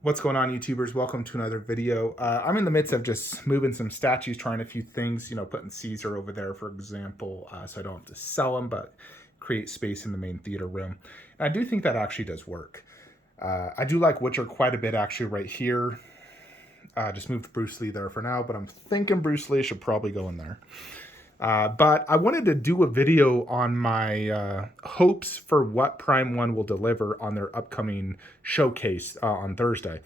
What's going on, YouTubers? Welcome to another video. I'm in the midst of just moving some statues, trying a few things, putting Caesar over there, for example, so I don't have to sell them, but create space in the main theater room. And I do think that actually does work. I do like Witcher quite a bit, actually, right here. Just moved Bruce Lee there for now, but I'm thinking Bruce Lee should probably go in there. But I wanted to do a video on my hopes for what Prime 1 will deliver on their upcoming showcase on Thursday.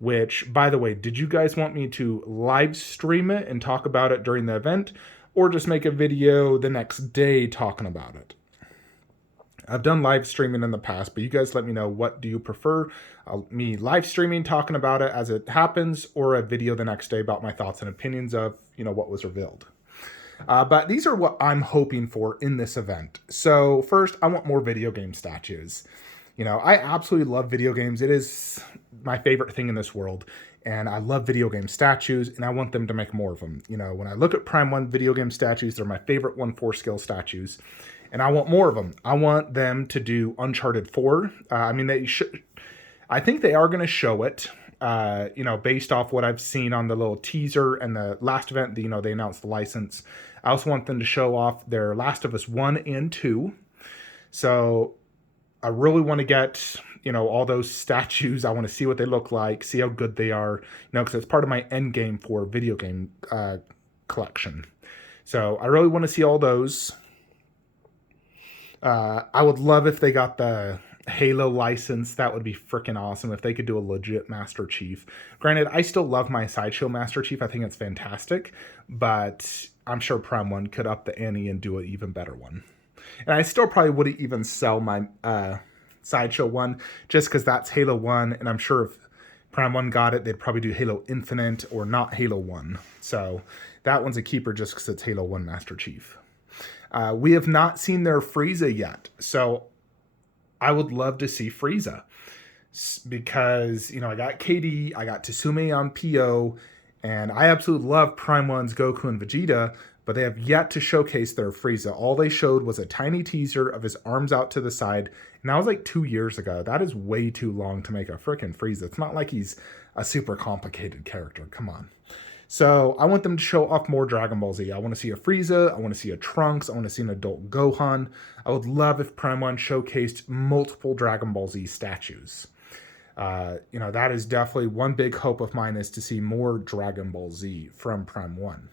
Which, by the way, did you guys want me to live stream it and talk about it during the event, or just make a video the next day talking about it? I've done live streaming in the past, but you guys let me know, what do you prefer? Me live streaming, talking about it as it happens, or a video the next day about my thoughts and opinions of, what was revealed. But these are what I'm hoping for in this event. So first, I want more video game statues. I absolutely love video games. It is my favorite thing in this world. And I love video game statues, and I want them to make more of them. When I look at Prime 1 video game statues, they're my favorite 1/4 scale statues. And I want more of them. I want them to do Uncharted 4. They should. I think they are going to show it. Based off what I've seen on the little teaser and the last event, they announced the license. I also want them to show off their Last of Us 1 and 2. So I really want to get, all those statues. I want to see what they look like, see how good they are, because it's part of my end game for video game collection. So I really want to see all those. I would love if they got the Halo license. That would be freaking awesome if they could do a legit Master Chief. Granted, I still love my Sideshow Master Chief. I think it's fantastic, but I'm sure Prime 1 could up the ante and do an even better one. And I still probably wouldn't even sell my Sideshow one, just because that's Halo 1, and I'm sure if Prime 1 got it, they'd probably do Halo Infinite or not Halo 1. So that one's a keeper just because it's Halo 1 Master Chief. We have not seen their Frieza yet, so I would love to see Frieza, because, I got KD, I got Tsume on PO, and I absolutely love Prime 1's Goku and Vegeta, but they have yet to showcase their Frieza. All they showed was a tiny teaser of his arms out to the side, and that was like 2 years ago. That is way too long to make a freaking Frieza. It's not like he's a super complicated character. Come on. So I want them to show off more Dragon Ball Z. I want to see a Frieza. I want to see a Trunks. I want to see an adult Gohan. I would love if Prime 1 showcased multiple Dragon Ball Z statues. That is definitely one big hope of mine, is to see more Dragon Ball Z from Prime 1.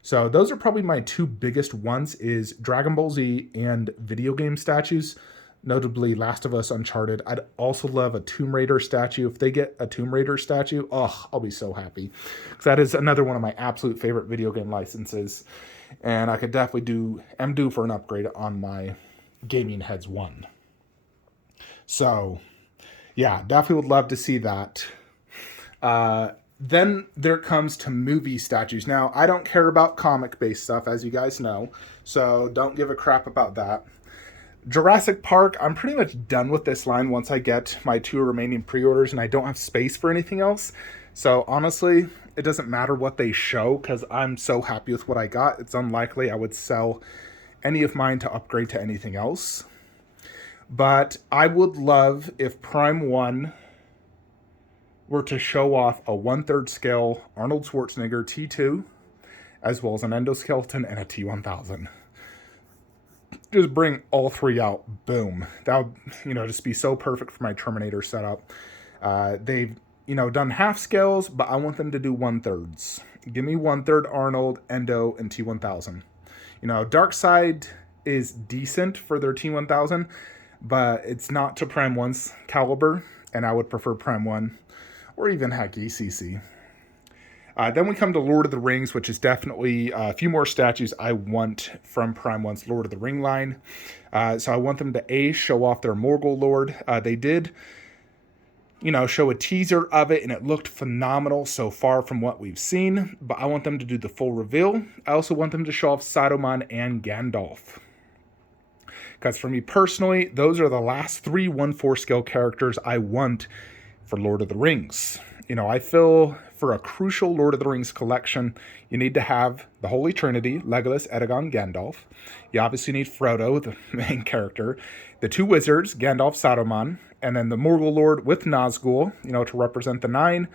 So those are probably my two biggest ones, is Dragon Ball Z and video game statues. Notably Last of Us, Uncharted. I'd also love a Tomb Raider statue. If they get a Tomb Raider statue, I'll be so happy. Because that is another one of my absolute favorite video game licenses. And I could definitely am due for an upgrade on my Gaming Heads 1. So, yeah, definitely would love to see that. Then there comes to movie statues. Now, I don't care about comic-based stuff, as you guys know. So don't give a crap about that. Jurassic Park, I'm pretty much done with this line once I get my 2 remaining pre-orders and I don't have space for anything else. So honestly, it doesn't matter what they show, because I'm so happy with what I got. It's unlikely I would sell any of mine to upgrade to anything else. But I would love if Prime 1 were to show off a 1/3 scale Arnold Schwarzenegger T2, as well as an endoskeleton and a T1000. Just bring all 3 out. Boom. That would, just be so perfect for my Terminator setup. They've, done half scales, but I want them to do 1/3. Give me 1/3 Arnold, Endo, and T1000. Darkseid is decent for their T1000, but it's not to Prime 1's caliber, and I would prefer Prime 1, or even heck, ECC. Then we come to Lord of the Rings, which is definitely a few more statues I want from Prime 1's Lord of the Ring line. So I want them to show off their Morgul Lord. They did, show a teaser of it, and it looked phenomenal so far from what we've seen. But I want them to do the full reveal. I also want them to show off Saruman and Gandalf. Because for me personally, those are the last 3 1/4 scale characters I want for Lord of the Rings. I feel for a crucial Lord of the Rings collection, you need to have the Holy Trinity, Legolas, Edagon, Gandalf. You obviously need Frodo, the main character, the two wizards, Gandalf, Saruman, and then the Morgul Lord with Nazgul, to represent the nine.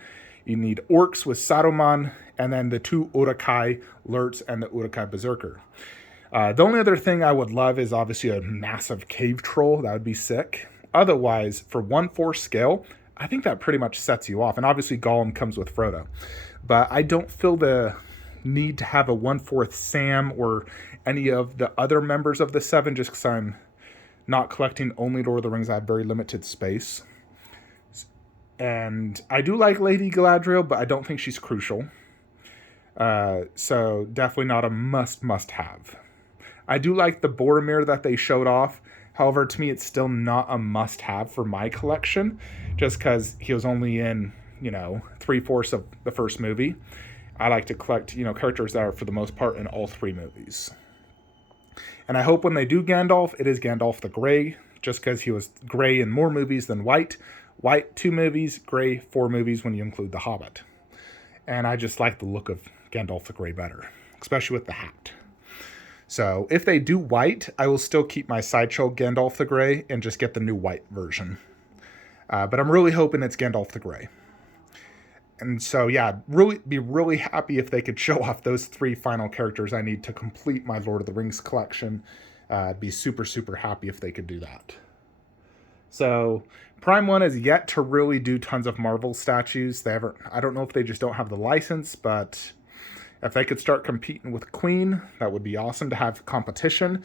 You need orcs with Saruman, and then the two Uruk-hai, Lurtz, and the Uruk-hai Berserker. The only other thing I would love is obviously a massive cave troll. That would be sick. Otherwise, for 1/4 scale, I think that pretty much sets you off. And obviously Gollum comes with Frodo. But I don't feel the need to have a 1/4 Sam or any of the other members of the seven, just because I'm not collecting only Lord of the Rings. I have very limited space. And I do like Lady Galadriel, but I don't think she's crucial. So definitely not a must-have. I do like the Boromir that they showed off. However, to me, it's still not a must-have for my collection, just because he was only in, 3/4 of the first movie. I like to collect, characters that are, for the most part, in all three movies. And I hope when they do Gandalf, it is Gandalf the Grey, just because he was gray in more movies than white. White, 2 movies, gray, 4 movies when you include The Hobbit. And I just like the look of Gandalf the Grey better, especially with the hat. So if they do white, I will still keep my Sideshow Gandalf the Grey and just get the new white version. But I'm really hoping it's Gandalf the Grey. And so, yeah, be really happy if they could show off those 3 final characters I need to complete my Lord of the Rings collection. I'd be super, super happy if they could do that. So Prime 1 has yet to really do tons of Marvel statues. I don't know if they just don't have the license, but if they could start competing with Queen, that would be awesome to have competition.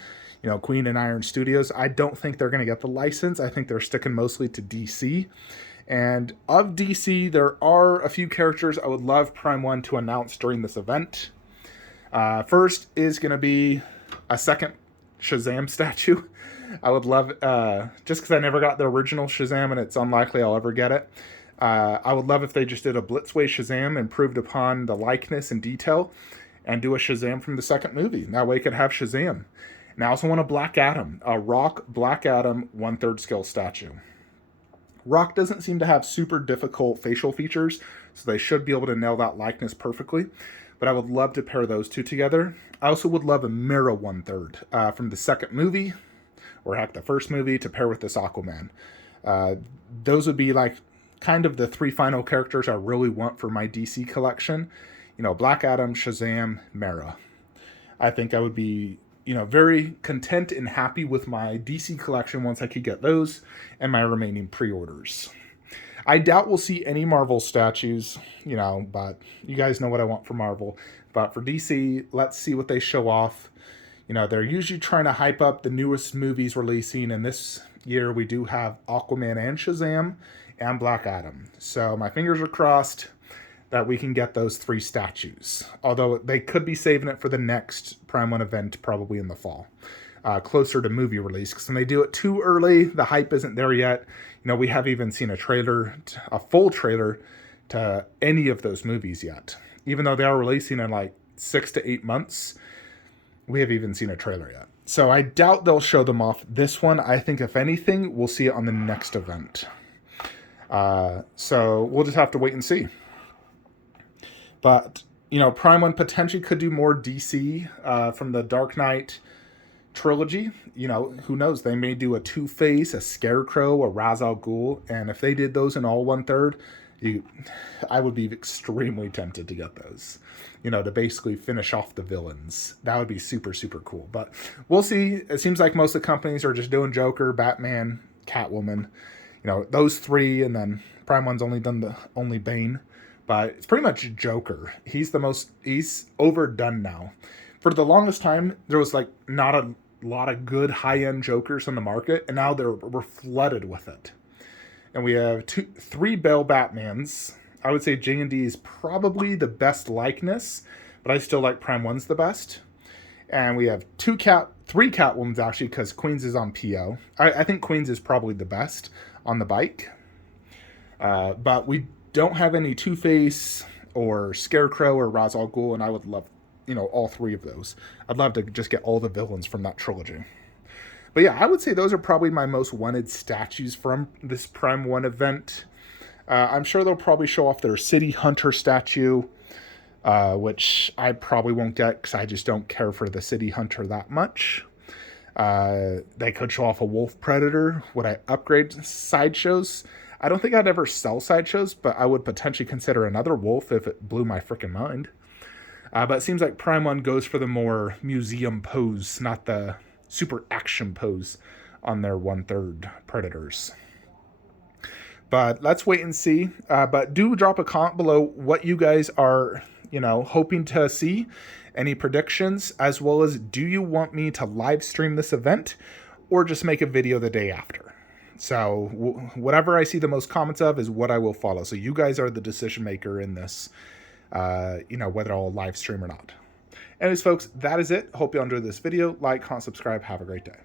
Queen and Iron Studios. I don't think they're going to get the license. I think they're sticking mostly to DC. And of DC, there are a few characters I would love Prime 1 to announce during this event. First is going to be a second Shazam statue. I would love, just because I never got the original Shazam and it's unlikely I'll ever get it. I would love if they just did a Blitzway Shazam, improved upon the likeness and detail, and do a Shazam from the second movie. That way you could have Shazam. And I also want a Black Adam, a Rock Black Adam 1/3 scale statue. Rock doesn't seem to have super difficult facial features, so they should be able to nail that likeness perfectly. But I would love to pair those two together. I also would love a Mera 1/3 from the second movie, or heck, the first movie, to pair with this Aquaman. Those would be like kind of the 3 final characters I really want for my DC collection. Black Adam, Shazam, Mera. I think I would be, very content and happy with my DC collection once I could get those and my remaining pre-orders. I doubt we'll see any Marvel statues, but you guys know what I want for Marvel. But for DC, let's see what they show off. They're usually trying to hype up the newest movies releasing, and this year we do have Aquaman and Shazam and Black Adam. So my fingers are crossed that we can get those 3 statues. Although they could be saving it for the next Prime 1 event, probably in the fall, closer to movie release. Because when they do it too early, the hype isn't there yet. We haven't even seen a full trailer to any of those movies yet. Even though they are releasing in like 6 to 8 months, we haven't even seen a trailer yet. So I doubt they'll show them off this one. I think if anything, we'll see it on the next event. So we'll just have to wait and see. But, Prime 1 potentially could do more DC from the Dark Knight trilogy. Who knows? They may do a Two-Face, a Scarecrow, a Ra's al Ghul. And if they did those in all 1/3, I would be extremely tempted to get those. To basically finish off the villains. That would be super, super cool. But we'll see. It seems like most of the companies are just doing Joker, Batman, Catwoman. Those 3, and then Prime 1's only done the only Bane. But it's pretty much Joker. He's overdone now. For the longest time, there was not a lot of good high-end Jokers on the market, and now we're flooded with it. And we have 3 Bale Batmans. I would say J&D is probably the best likeness, but I still like Prime 1's the best. And we have 3 Catwomans, actually, because Queens is on PO. I think Queens is probably the best on the bike. But we don't have any Two-Face or Scarecrow or Ra's al Ghul, and I would love, all 3 of those. I'd love to just get all the villains from that trilogy. But yeah, I would say those are probably my most wanted statues from this Prime 1 event. I'm sure they'll probably show off their City Hunter statue, which I probably won't get because I just don't care for the City Hunter that much. They could show off a Wolf Predator. Would I upgrade sideshows? I don't think I'd ever sell sideshows, but I would potentially consider another wolf if it blew my freaking mind. But it seems like Prime 1 goes for the more museum pose, not the super action pose on their 1/3 Predators. But let's wait and see. But do drop a comment below what you guys are, hoping to see. Any predictions, as well as do you want me to live stream this event or just make a video the day after? So whatever I see the most comments of is what I will follow. So you guys are the decision maker in this, whether I'll live stream or not. Anyways, folks, that is it. Hope you enjoyed this video. Like, comment, subscribe. Have a great day.